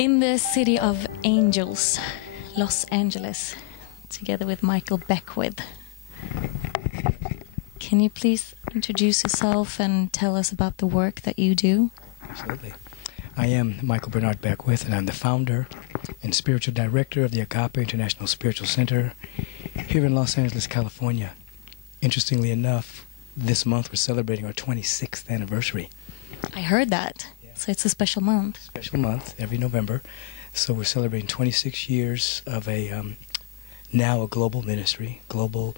In the city of angels, Los Angeles, together with Michael Beckwith. Can you please introduce yourself and tell us about the work that you do? Absolutely. I am Michael Bernard Beckwith, and I'm the founder and spiritual director of the Agape International Spiritual Center here in Los Angeles, California. Interestingly enough, this month we're celebrating our 26th anniversary. I heard that. Yeah. So it's a special month. Special month every November. So we're celebrating 26 years of now a global ministry, global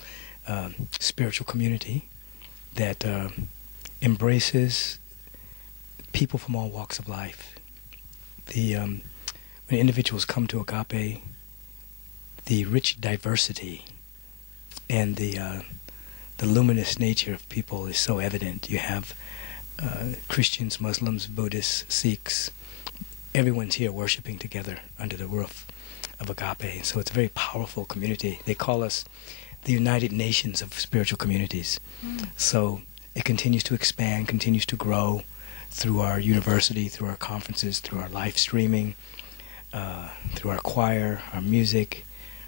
spiritual community that embraces people from all walks of life. When individuals come to Agape, the rich diversity and the luminous nature of people is so evident. You have Christians, Muslims, Buddhists, Sikhs. Everyone's here worshiping together under the roof of Agape. So it's a very powerful community. They call us the United Nations of spiritual communities. So it continues to expand, continues to grow through our university, through our conferences, through our live streaming, through our choir, our music,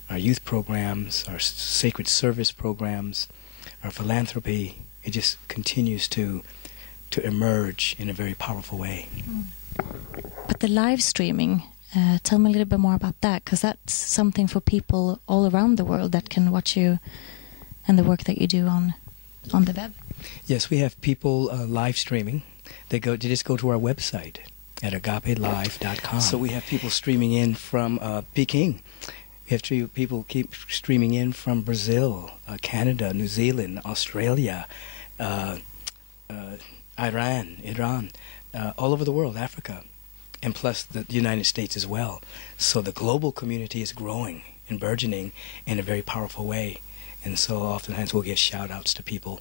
our youth programs, our sacred service programs, our philanthropy. It just continues to emerge in a very powerful way. But the live streaming, tell me a little bit more about that, because that's something for people all around the world that can watch you and the work that you do on the web. Yes, we have people live streaming. They just go to our website at agapelive.com. So we have people streaming in from Peking. We have people keep streaming in from Brazil, Canada, New Zealand, Australia, Iran, all over the world, Africa, and plus the United States as well. So the global community is growing and burgeoning in a very powerful way. And so oftentimes we'll get shout-outs to people.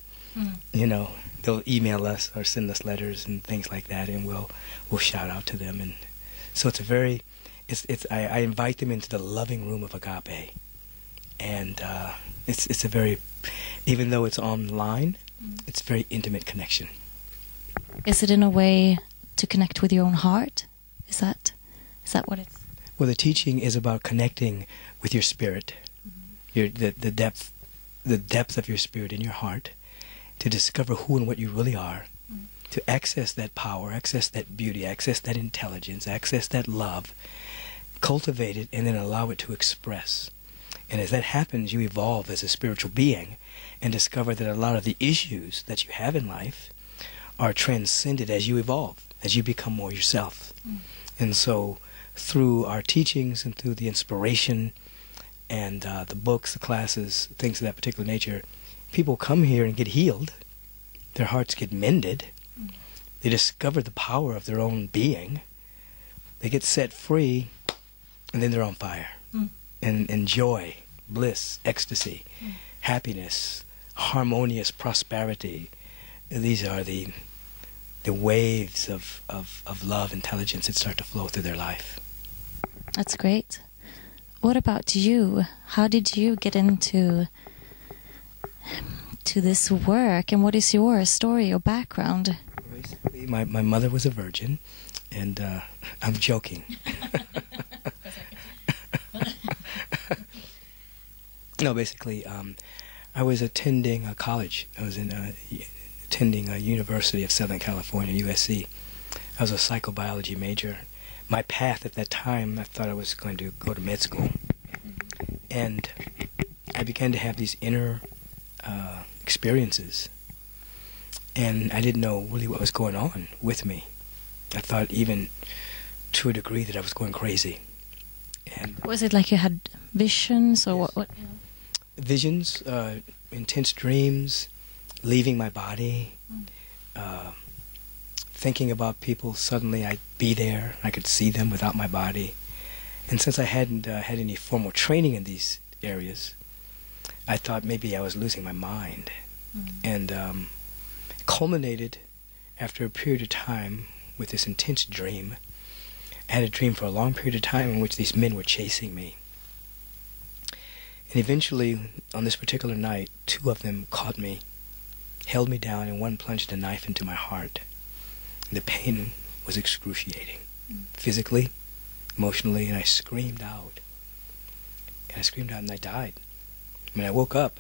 You know, they'll email us or send us letters and things like that, and we'll shout out to them. And so I invite them into the loving room of Agape. And it's a very, even though it's online, it's a very intimate connection. Is it in a way to connect with your own heart? Is that what it's? Well, the teaching is about connecting with your spirit, the depth of your spirit in your heart, to discover who and what you really are, to access that power, access that beauty, access that intelligence, access that love, cultivate it, and then allow it to express. And as that happens, you evolve as a spiritual being and discover that a lot of the issues that you have in life are transcended as you evolve, as you become more yourself. And so through our teachings and through the inspiration and the books, the classes, things of that particular nature, people come here and get healed. Their hearts get mended. They discover the power of their own being. They get set free, and then they're on fire. And joy, bliss, ecstasy, happiness, harmonious prosperity. These are the waves of love, intelligence that start to flow through their life. That's great. What about you? How did you get into this work, and what is your story, your background? Basically, my mother was a virgin, and I'm joking. No, basically, I was attending a college. I was attending a University of Southern California, USC. I was a psychobiology major. My path at that time, I thought I was going to go to med school. And I began to have these inner experiences. And I didn't know really what was going on with me. I thought even to a degree that I was going crazy. And was it like you had visions, or yes. what? Visions, intense dreams, leaving my body, thinking about people. Suddenly I'd be there, I could see them without my body. And since I hadn't had any formal training in these areas, I thought maybe I was losing my mind. And it culminated after a period of time with this intense dream. I had a dream for a long period of time in which these men were chasing me. And eventually, on this particular night, two of them caught me, held me down, and one plunged a knife into my heart. The pain was excruciating, physically emotionally, and I screamed out. And I screamed out and I died. When I woke up,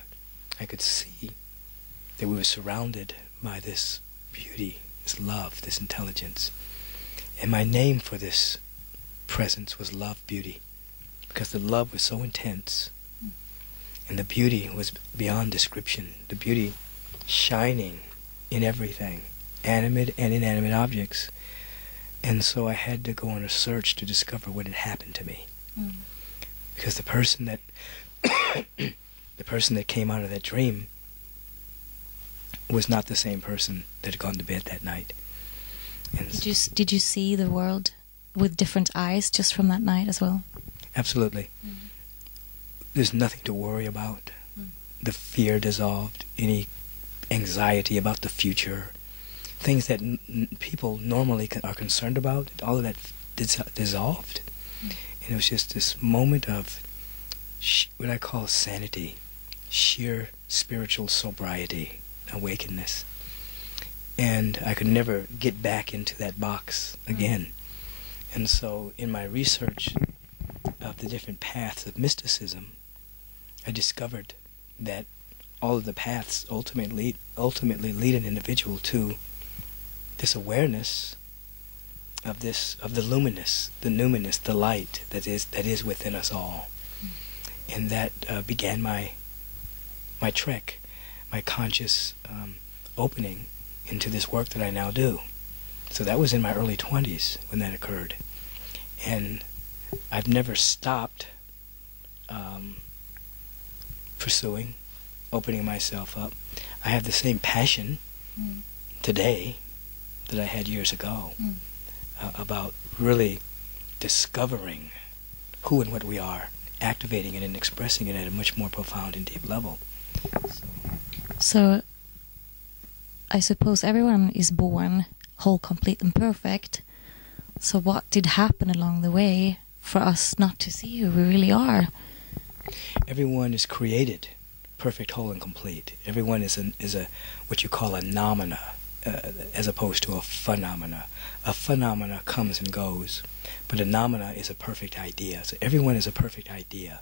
I could see that we were surrounded by this beauty, this love, this intelligence. And my name for this presence was Love Beauty, because the love was so intense, and the beauty was beyond description. The beauty shining in everything, animate and inanimate objects. And so I had to go on a search to discover what had happened to me. Because the person that the person that came out of that dream was not the same person that had gone to bed that night. And did you see the world with different eyes just from that night as well? Absolutely. There's nothing to worry about. The fear dissolved, any anxiety about the future, things that people normally are concerned about, all of that dissolved. And it was just this moment of what I call sanity, sheer spiritual sobriety, awakeness. And I could never get back into that box again. And so in my research of the different paths of mysticism, I discovered that all of the paths ultimately lead an individual to this awareness of the luminous, the numinous, the light that is within us all. And that began my trek, my conscious opening into this work that I now do. So that was in my early 20s when that occurred. And I've never stopped pursuing, opening myself up. I have the same passion today that I had years ago about really discovering who and what we are, activating it and expressing it at a much more profound and deep level. So I suppose everyone is born whole, complete and perfect. So what did happen along the way for us not to see who we really are? Everyone is created perfect, whole, and complete. Everyone is a what you call a nomina, as opposed to a phenomena. A phenomena comes and goes, but a nomina is a perfect idea. So everyone is a perfect idea.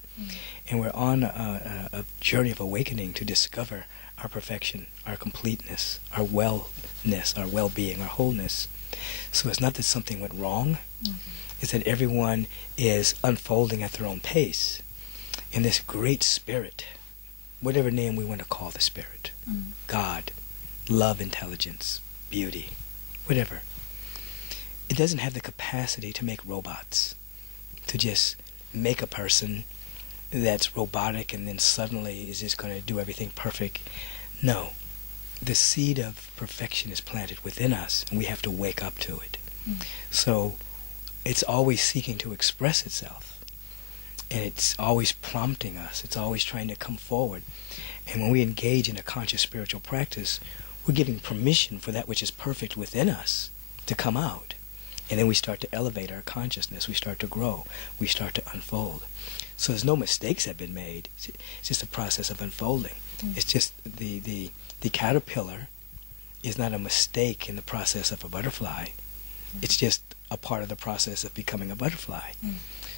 And we're on a journey of awakening to discover our perfection, our completeness, our wellness, our well-being, our wholeness. So it's not that something went wrong. It's that everyone is unfolding at their own pace in this great spirit, whatever name we want to call the spirit, God, love, intelligence, beauty, whatever. It doesn't have the capacity to make robots, to just make a person that's robotic and then suddenly is just going to do everything perfect. No. The seed of perfection is planted within us, and we have to wake up to it. So it's always seeking to express itself, and it's always prompting us. It's always trying to come forward. And when we engage in a conscious spiritual practice, we're giving permission for that which is perfect within us to come out. And then we start to elevate our consciousness. We start to grow. We start to unfold. So there's no mistakes that have been made. It's just a process of unfolding. It's just the caterpillar is not a mistake in the process of a butterfly. It's just a part of the process of becoming a butterfly.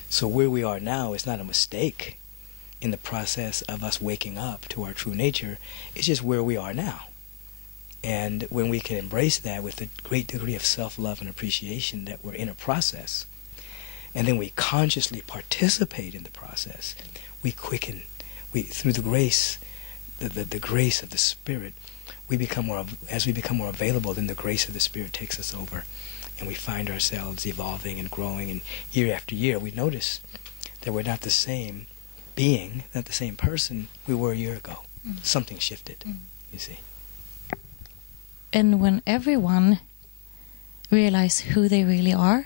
So where we are now is not a mistake in the process of us waking up to our true nature. It's just where we are now. And when we can embrace that with a great degree of self-love and appreciation that we're in a process, and then we consciously participate in the process, we quicken. Through the grace, the grace of the Spirit, we become more. As we become more available, then the grace of the Spirit takes us over, and we find ourselves evolving and growing. And year after year, we notice that we're not the same being, not the same person we were a year ago. Something shifted. You see. And when everyone realize who they really are,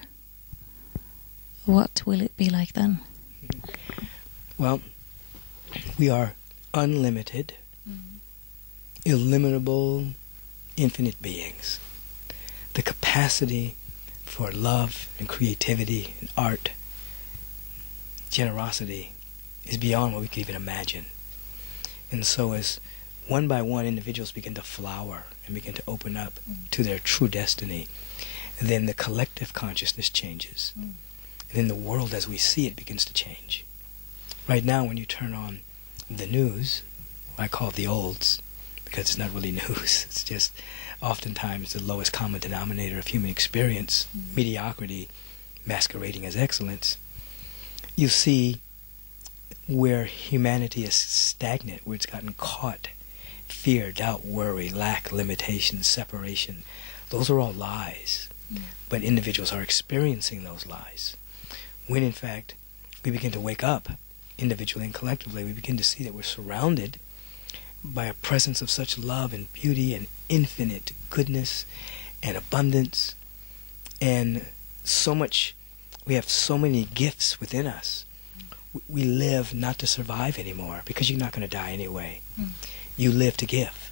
what will it be like then? Well, we are unlimited, illimitable, infinite beings. The capacity for love and creativity and art, generosity, is beyond what we could even imagine. And so as one by one individuals begin to flower and begin to open up to their true destiny, then the collective consciousness changes. and then the world as we see it begins to change. Right now, when you turn on the news, I call it the olds, because it's not really news. It's just oftentimes the lowest common denominator of human experience, mediocrity masquerading as excellence. You see where humanity is stagnant, where it's gotten caught. Fear, doubt, worry, lack, limitation, separation. Those are all lies. But individuals are experiencing those lies. When in fact we begin to wake up, individually and collectively, we begin to see that we're surrounded by a presence of such love and beauty and infinite goodness and abundance, and so much, we have so many gifts within us. We live not to survive anymore, because you're not going to die anyway. You live to give.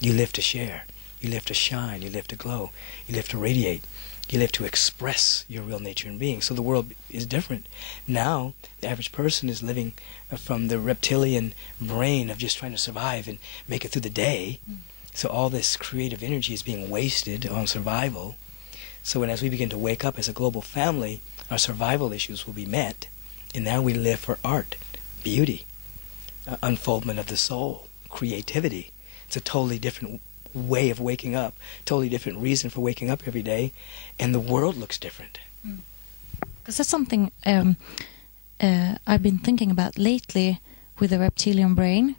You live to share. You live to shine. You live to glow. You live to radiate. You live to express your real nature and being. So the world is different. Now, the average person is living from the reptilian brain of just trying to survive and make it through the day. So all this creative energy is being wasted on survival. So as we begin to wake up as a global family, our survival issues will be met. And now we live for art, beauty, unfoldment of the soul, creativity. It's a totally different way of waking up, totally different reason for waking up every day, and the world looks different. Because that's something I've been thinking about lately with the reptilian brain,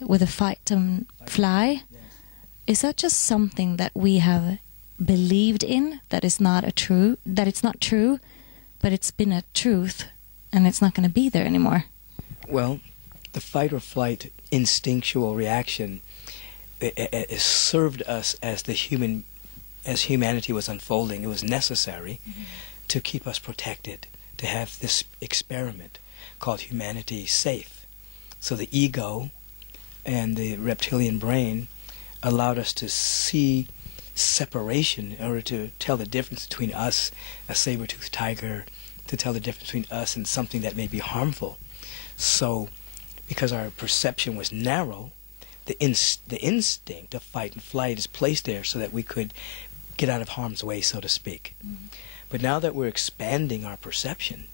with the fight and fly. Yes. Is that just something that we have believed in, that is not that it's not true, but it's been a truth, and it's not going to be there anymore? Well, the fight or flight instinctual reaction it served us as humanity was unfolding. It was necessary to keep us protected, to have this experiment called humanity safe. So the ego and the reptilian brain allowed us to see separation in order to tell the difference between us, a saber-toothed tiger, to tell the difference between us and something that may be harmful. So because our perception was narrow, the instinct of fight and flight is placed there so that we could get out of harm's way, so to speak. But now that we're expanding our perception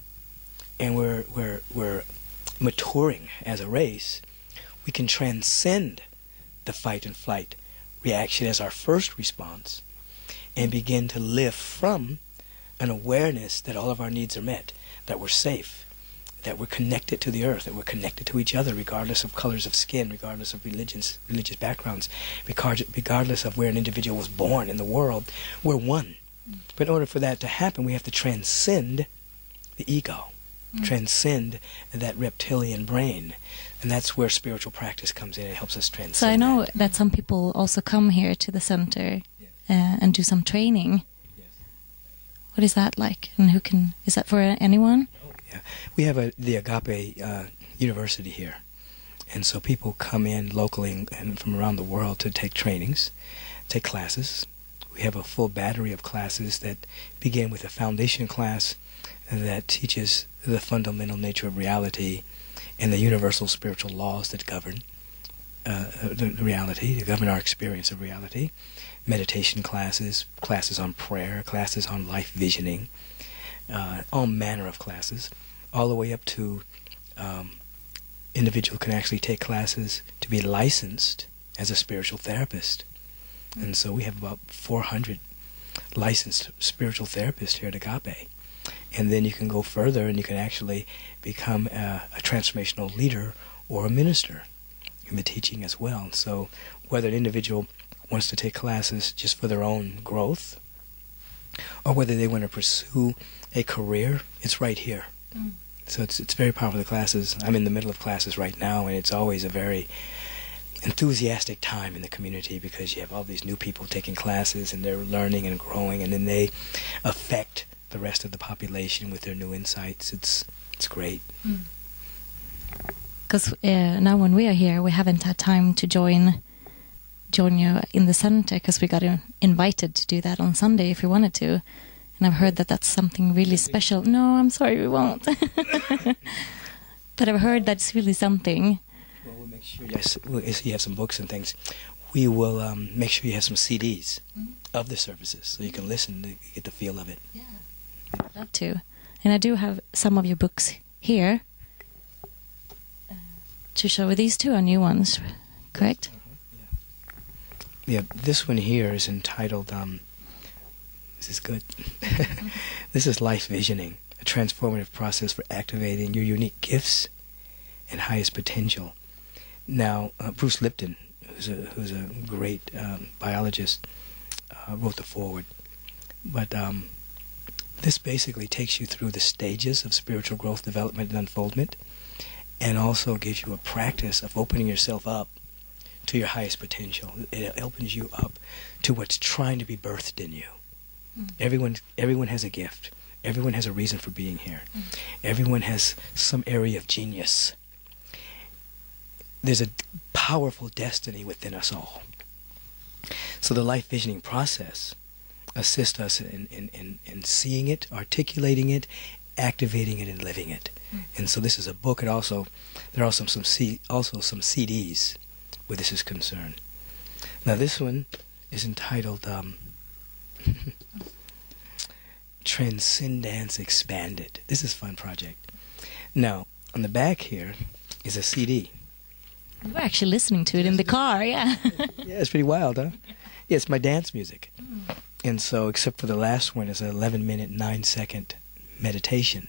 and we're maturing as a race, we can transcend the fight and flight reaction as our first response and begin to live from an awareness that all of our needs are met, that we're safe, that we're connected to the earth, that we're connected to each other regardless of colors of skin, regardless of religious backgrounds, regardless of where an individual was born in the world. We're one. But in order for that to happen, we have to transcend the ego, transcend that reptilian brain. And that's where spiritual practice comes in. It helps us transcend. So I know that some people also come here to the center and do some training. Yes. What is that like? And is that for anyone? Yeah. We have the Agape University here. And so people come in locally and from around the world to take trainings, take classes. We have a full battery of classes that begin with a foundation class that teaches the fundamental nature of reality and the universal spiritual laws that govern the reality, that govern our experience of reality. Meditation classes, classes on prayer, classes on life visioning, all manner of classes, all the way up to individual can actually take classes to be licensed as a spiritual therapist. And so we have about 400 licensed spiritual therapists here at Agape. And then you can go further and you can actually become a transformational leader or a minister in the teaching as well. So whether an individual wants to take classes just for their own growth or whether they want to pursue a career, it's right here. So it's very powerful, the classes. I'm in the middle of classes right now, and it's always a very enthusiastic time in the community because you have all these new people taking classes and they're learning and growing, and then they affect the rest of the population with their new insights. It's great. Because now when we are here, we haven't had time to join you in the center because we got invited to do that on Sunday if we wanted to. And I've heard that that's something really special. No, I'm sorry, we won't. But I've heard that's really something. Well, we'll make sure you have some books and things. We will make sure you have some CDs of the services so you can listen to get the feel of it. Yeah, I'd love to. And I do have some of your books here to show. These two are new ones, correct? Yeah, this one here is entitled, this is good. This is Life Visioning, a transformative process for activating your unique gifts and highest potential. Now, Bruce Lipton, who's a great biologist, wrote the foreword. But this basically takes you through the stages of spiritual growth, development, and unfoldment, and also gives you a practice of opening yourself up to your highest potential. It opens you up to what's trying to be birthed in you. Everyone has a gift. Everyone has a reason for being here. Everyone has some area of genius. There's a powerful destiny within us all. So the life visioning process assists us in seeing it, articulating it, activating it, and living it. And so this is a book. There are also some CDs where this is concerned. Now this one is entitled Transcendence Expanded. This is a fun project. Now on the back here is a CD. We're actually listening to it in the car, yeah. Yeah, it's pretty wild, huh? Yeah, it's my dance music. And so, except for the last one, is an 11-minute, 9-second meditation.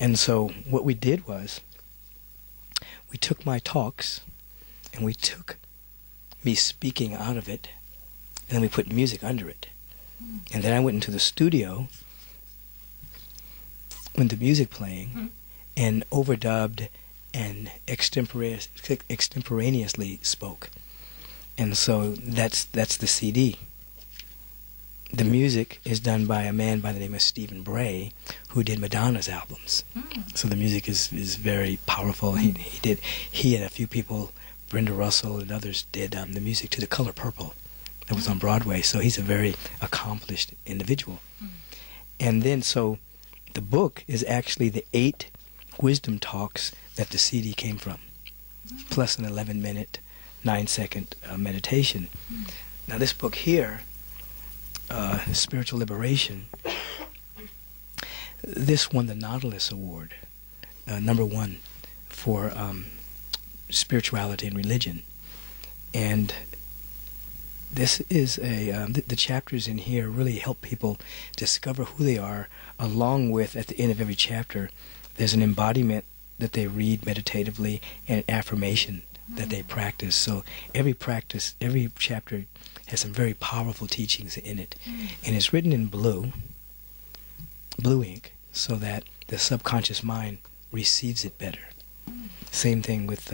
And so, what we did was, we took my talks, and we took me speaking out of it, and then we put music under it. And then I went into the studio, with the music playing, and overdubbed and extemporaneously spoke. And so that's the CD. The music is done by a man by the name of Stephen Bray, who did Madonna's albums. So the music is very powerful. He and a few people, Brenda Russell and others, did the music to The Color Purple that was on Broadway. So he's a very accomplished individual. And then so the book is actually the 8 wisdom talks that the CD came from, plus an 11-minute, 9-second meditation. Now this book here, Spiritual Liberation, this won the Nautilus Award, #1 for spirituality and religion. And this is the chapters in here really help people discover who they are, along with, at the end of every chapter, there's an embodiment that they read meditatively and an affirmation that they practice. So every chapter has some very powerful teachings in it. And it's written in blue ink, so that the subconscious mind receives it better. Same thing with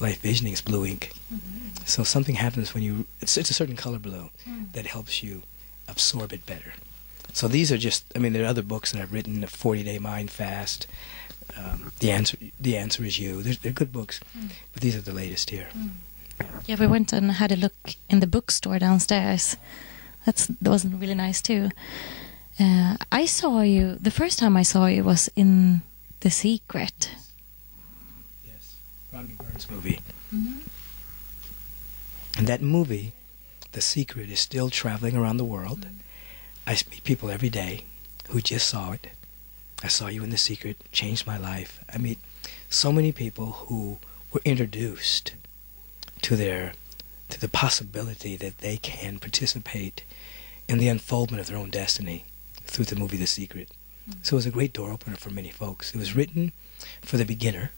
life visioning is blue ink. So something happens when it's a certain color blue that helps you absorb it better. So these are just, there are other books that I've written, The 40-Day Mind Fast, The Answer Is You. They're good books, but these are the latest here. Yeah, we went and had a look in the bookstore downstairs. That was really nice too. I saw you, the first time I saw you was in The Secret. Yes, Rhonda Byrne's movie. And that movie, The Secret, is still traveling around the world. I meet people every day who just saw it. I saw you in The Secret, changed my life. I meet so many people who were introduced to the possibility that they can participate in the unfoldment of their own destiny through the movie The Secret. So it was a great door opener for many folks. It was written for the beginner,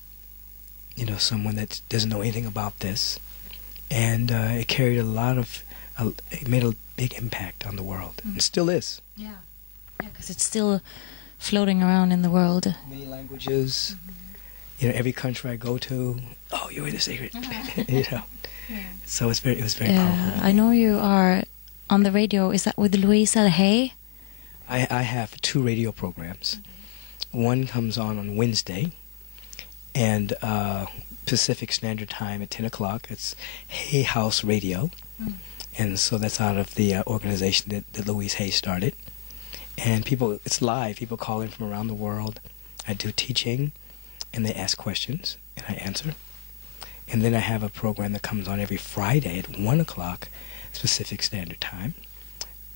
someone that doesn't know anything about this, and it carried it made a big impact on the world, and still is. Yeah, because it's still floating around in the world. Many languages. Every country I go to, oh, you're in The Secret. So it was very powerful. I know you are on the radio. Is that with Louise L. Hay? I have 2 radio programs. One comes on Wednesday, and Pacific Standard Time at 10 o'clock. It's Hay House Radio. And so that's out of the organization that Louise Hay started. And it's live. People call in from around the world. I do teaching, and they ask questions, and I answer. And then I have a program that comes on every Friday at 1 o'clock Pacific Standard Time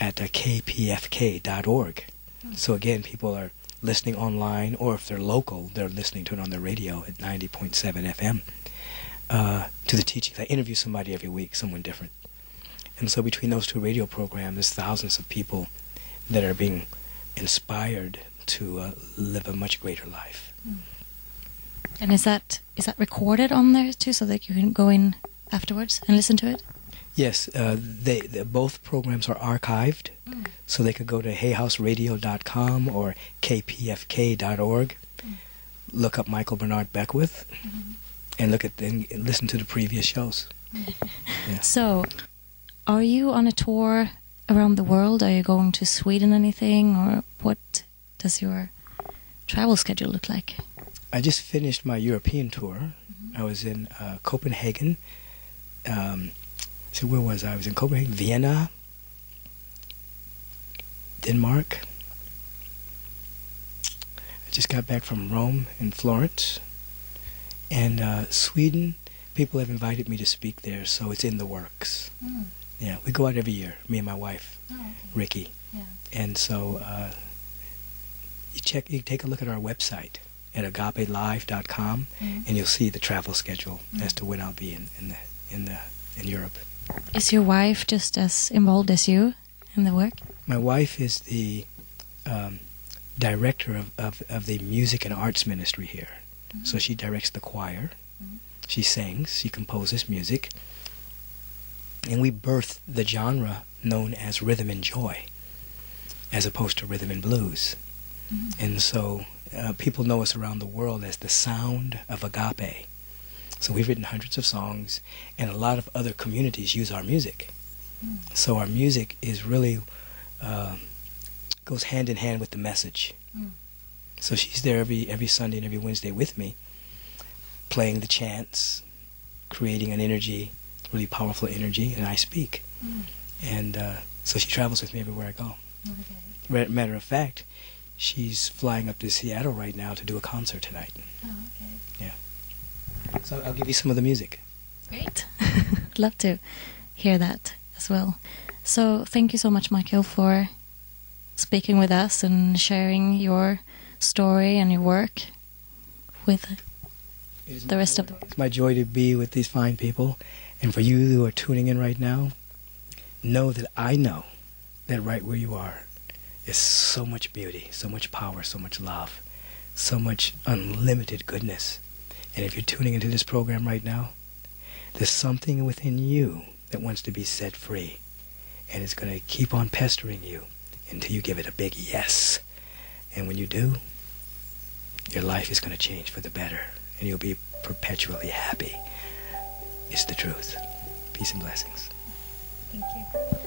at kpfk.org. So again, people are listening online, or if they're local, they're listening to it on the radio at 90.7 FM to the teachings. I interview somebody every week, someone different. And so between those two radio programs, there's thousands of people that are being inspired to live a much greater life. And is that recorded on there too, so that you can go in afterwards and listen to it? Yes, both programs are archived, so they could go to hayhouseradio.com or kpfk.org, look up Michael Bernard Beckwith, and listen to the previous shows. Yeah. So, are you on a tour around the world? Are you going to Sweden, anything, or what does your travel schedule look like? I just finished my European tour. I was in Copenhagen. So where was I? I was in Copenhagen, Vienna, Denmark. I just got back from Rome and Florence. And Sweden, people have invited me to speak there, so it's in the works. Yeah, we go out every year, me and my wife, Ricky. Yeah. And so you take a look at our website at agapelive.com, and you'll see the travel schedule as to when I'll be in Europe. Is your wife just as involved as you in the work? My wife is the director of the music and arts ministry here. So she directs the choir, she sings, she composes music, and we birthed the genre known as rhythm and joy, as opposed to rhythm and blues. And so people know us around the world as the sound of Agape. So we've written hundreds of songs, and a lot of other communities use our music. So our music is really goes hand in hand with the message. So she's there every Sunday and every Wednesday with me, playing the chants, creating an energy, really powerful energy, and I speak. And so she travels with me everywhere I go. Okay. Matter of fact, she's flying up to Seattle right now to do a concert tonight. Oh, okay. Yeah. So I'll give you some of the music. Great. I'd love to hear that as well. So thank you so much, Michael, for speaking with us and sharing your story and your work with the rest of the world. It's my joy to be with these fine people. And for you who are tuning in right now, know that I know that right where you are is so much beauty, so much power, so much love, so much unlimited goodness. And if you're tuning into this program right now, there's something within you that wants to be set free. And it's going to keep on pestering you until you give it a big yes. And when you do, your life is going to change for the better. And you'll be perpetually happy. It's the truth. Peace and blessings. Thank you.